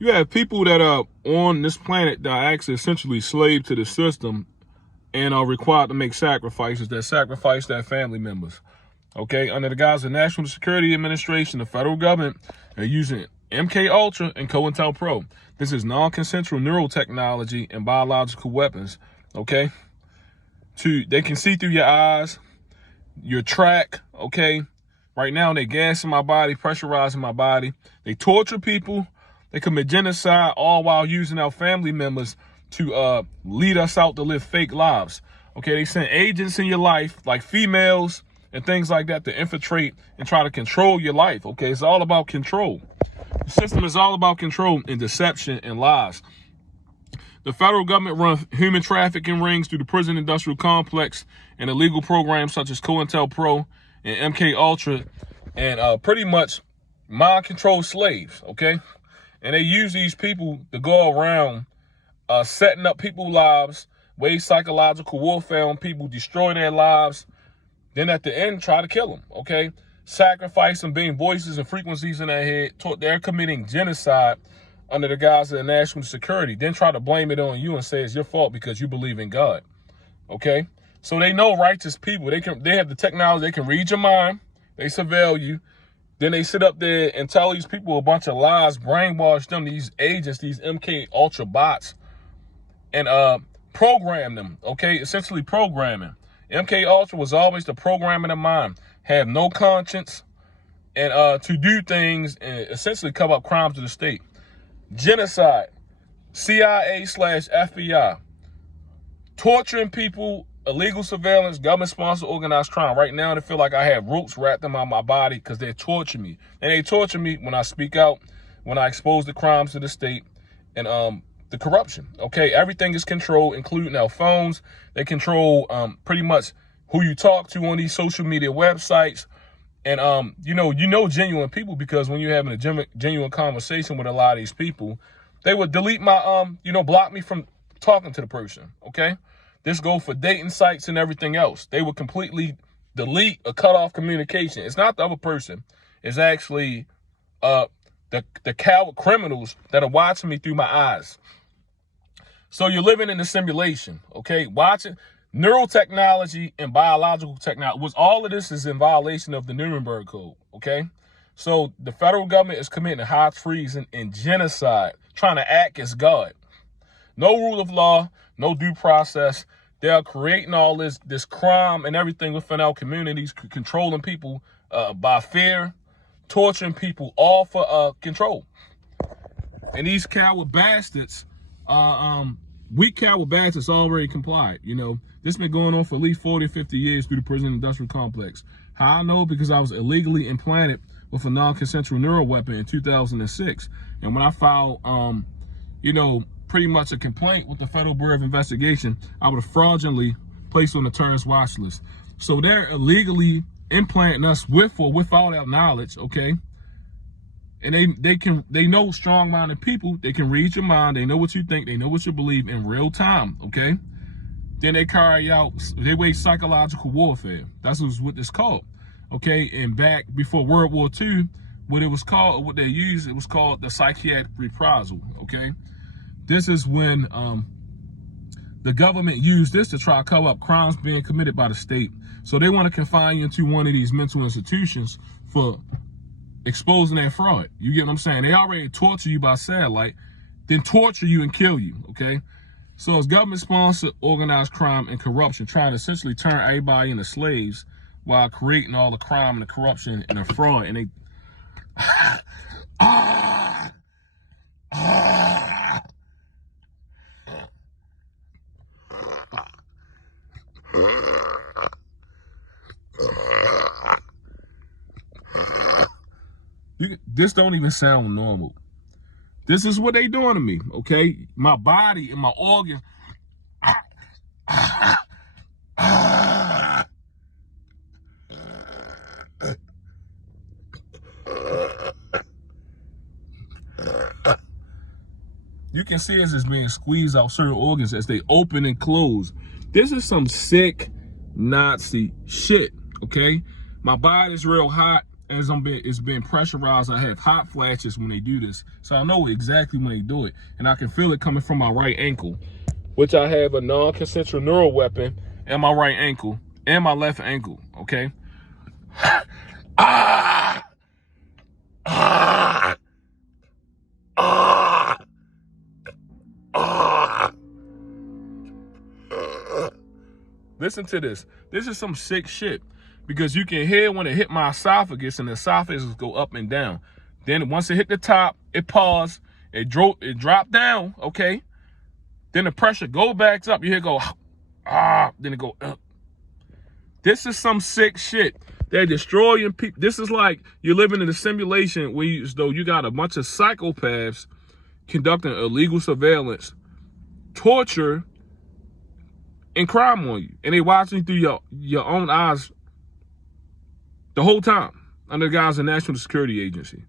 You have people that are on this planet that are actually essentially slave to the system and are required to make sacrifices that sacrifice their family members. Okay, under the guise of National Security Administration, the federal government are using MK Ultra and COINTELPRO. This is non-consensual neurotechnology and biological weapons. Okay, they can see through your eyes, your track. Okay, right now they gassing my body, pressurizing my body. They torture people. They commit genocide, all while using our family members to lead us out to live fake lives. Okay, they send agents in your life, like females and things like that, to infiltrate and try to control your life. Okay, it's all about control. The system is all about control and deception and lies. The federal government runs human trafficking rings through the prison industrial complex and illegal programs such as COINTELPRO and MK Ultra, and pretty much mind control slaves. Okay. And they use these people to go around setting up people's lives, wage psychological warfare on people, destroy their lives, then at the end try to kill them, okay? Sacrifice them, being voices and frequencies in their head. They're committing genocide under the guise of the national security, then try to blame it on you and say it's your fault because you believe in God, okay? So they know righteous people. They have the technology. They can read your mind. They surveil you. Then they sit up there and tell these people a bunch of lies, brainwash them, these agents, these MK Ultra bots, and program them, okay? Essentially programming. MK Ultra was always the programming of mind, have no conscience, and to do things and essentially cover up crimes of the state. Genocide, CIA/FBI, torturing people, illegal surveillance, government-sponsored organized crime. Right now, I feel like I have ropes wrapped around my body because they're torturing me. And they torture me when I speak out, when I expose the crimes of the state and the corruption. Okay, everything is controlled, including our phones. They control pretty much who you talk to on these social media websites. And you know genuine people because when you're having a genuine conversation with a lot of these people, they would delete my block me from talking to the person. Okay. This goes for dating sites and everything else. They would completely delete or cut off communication. It's not the other person. It's actually the coward criminals that are watching me through my eyes. So you're living in a simulation, okay? Watching neurotechnology and biological technology. All of this is in violation of the Nuremberg Code, okay? So the federal government is committing high treason and genocide, trying to act as God. No rule of law, no due process. They are creating all this crime and everything within our communities, controlling people by fear, torturing people, all for control. And these coward bastards, weak coward bastards already complied. This been going on for at least 40 or 50 years through the prison industrial complex. How I know? Because I was illegally implanted with a non-consensual neural weapon in 2006. And when I filed, pretty much a complaint with the Federal Bureau of Investigation, I was fraudulently placed on the terrorist watch list. So they're illegally implanting us with or without our knowledge, okay? And they know strong-minded people. They can read your mind. They know what you think. They know what you believe in real time, okay? Then they wage psychological warfare. That's what it's called, okay? And back before World War II, what they used, it was called the psychiatric reprisal, okay? This is when the government used this to try to cover up crimes being committed by the state. So they want to confine you into one of these mental institutions for exposing that fraud. You get what I'm saying? They already torture you by satellite, then torture you and kill you, okay? So it's government-sponsored organized crime and corruption, trying to essentially turn everybody into slaves while creating all the crime and the corruption and the fraud. And they... This don't even sound normal. This is what they doing to me, okay? My body and my organs. You can see as it's being squeezed out certain organs as they open and close. This is some sick Nazi shit, okay? My body's real hot. as it's being pressurized, I have hot flashes when they do this. So I know exactly when they do it. And I can feel it coming from my right ankle, which I have a non-consensual neural weapon in my right ankle and my left ankle, okay? Ah! Ah! Ah! Ah! Listen to this. This is some sick shit. Because you can hear when it hit my esophagus, and the esophagus go up and down. Then once it hit the top, it paused, it dropped down, okay? Then the pressure go back up. You hear it go, then it go up. This is some sick shit. They're destroying people. This is like you're living in a simulation where you got a bunch of psychopaths conducting illegal surveillance, torture, and crime on you. And they watching through your own eyes the whole time under the guise of the National Security Agency.